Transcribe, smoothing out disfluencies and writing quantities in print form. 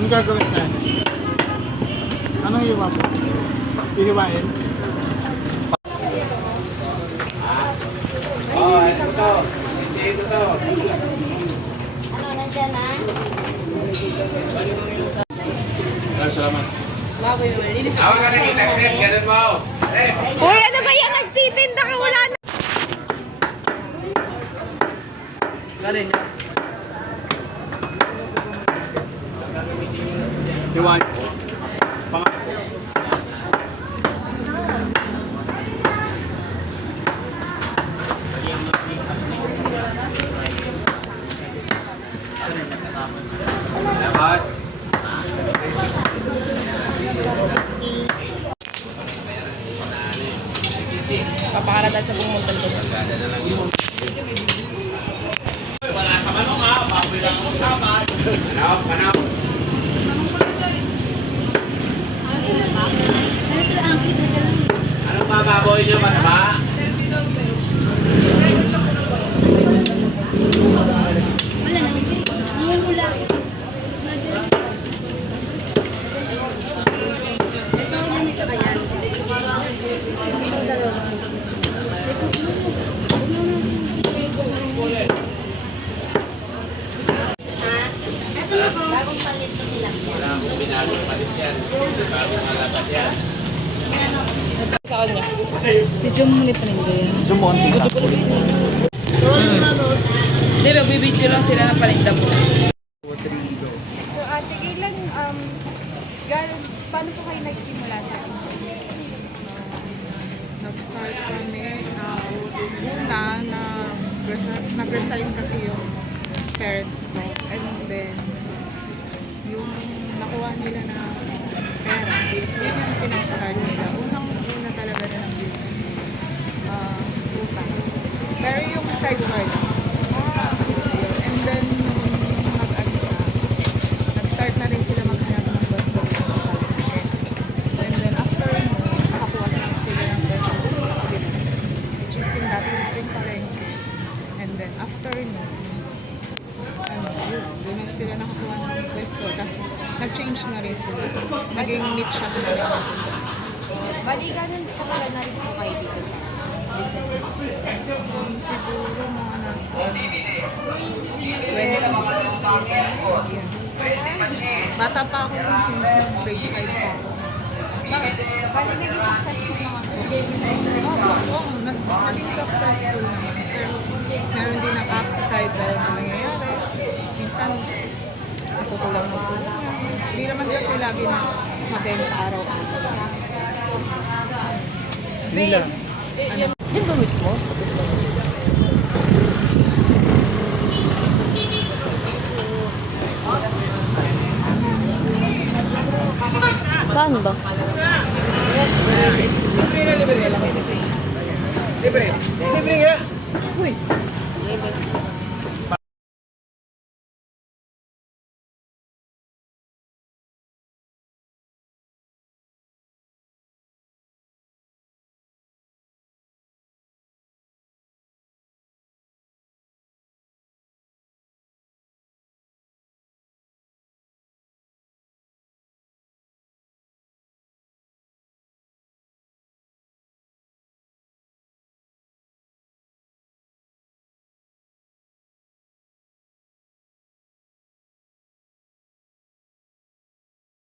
Ang gagawin tayo? Anong iwa po? Ihiwain? Nandyan na? Salamat. Uy, ano ba yan? Nagtitinda ka, wala na. Galing. Hiwain. Papakarada sa buong Montalban. Wala sa manong ha, baboy lang ang usapan. Panaw. Anong mga baboy nyo, mataba? Wala na. Wala. Ito lang ito ba yan? Ito dalawa. Ito na po. Bagong palit ito nila. Wala akong binagong palit yan. Bagong malabas yan. Sa kanya. Medyo munit pa rin yan. Sumonti ka. Hindi, magbibidyo lang sila ng palinda mo. So, ate, kailan, paano po kayo nagsimula sa Nag-start kami, una na nag-resign kasi yung parents ko. And then, yung nakuha nila na pera, yun yung pinag-start nila. Unang-una talaga na ng business is utang. Pero yung sidecar lang. And then, nag-start na rin sila maghanap ng pwesto sa palengke. And then after mo, nakakuha na sila ng pwesto sa kabila, which is yung dating ring palengke. And then after no, doon na sila nakakuha ng pwesto. Tapos nag-change na rin sila. Naging meat shop na rin. Bali, ganun katagal na rin po kayo dito sa business? Siguro mga nasa 20. Yes. Bata pa ako nung since nung grade 5 pa ako. Bali, naging successful naman po. Oo, naging successful naman. Pero meron din ang upside down na nangyayari. Minsan, nakukulang ng kulang. Hindi naman kasi lagi na mabenta araw-araw. Nila. Yun ba mismo? Saan ba? Libre. Libre nga. Uy.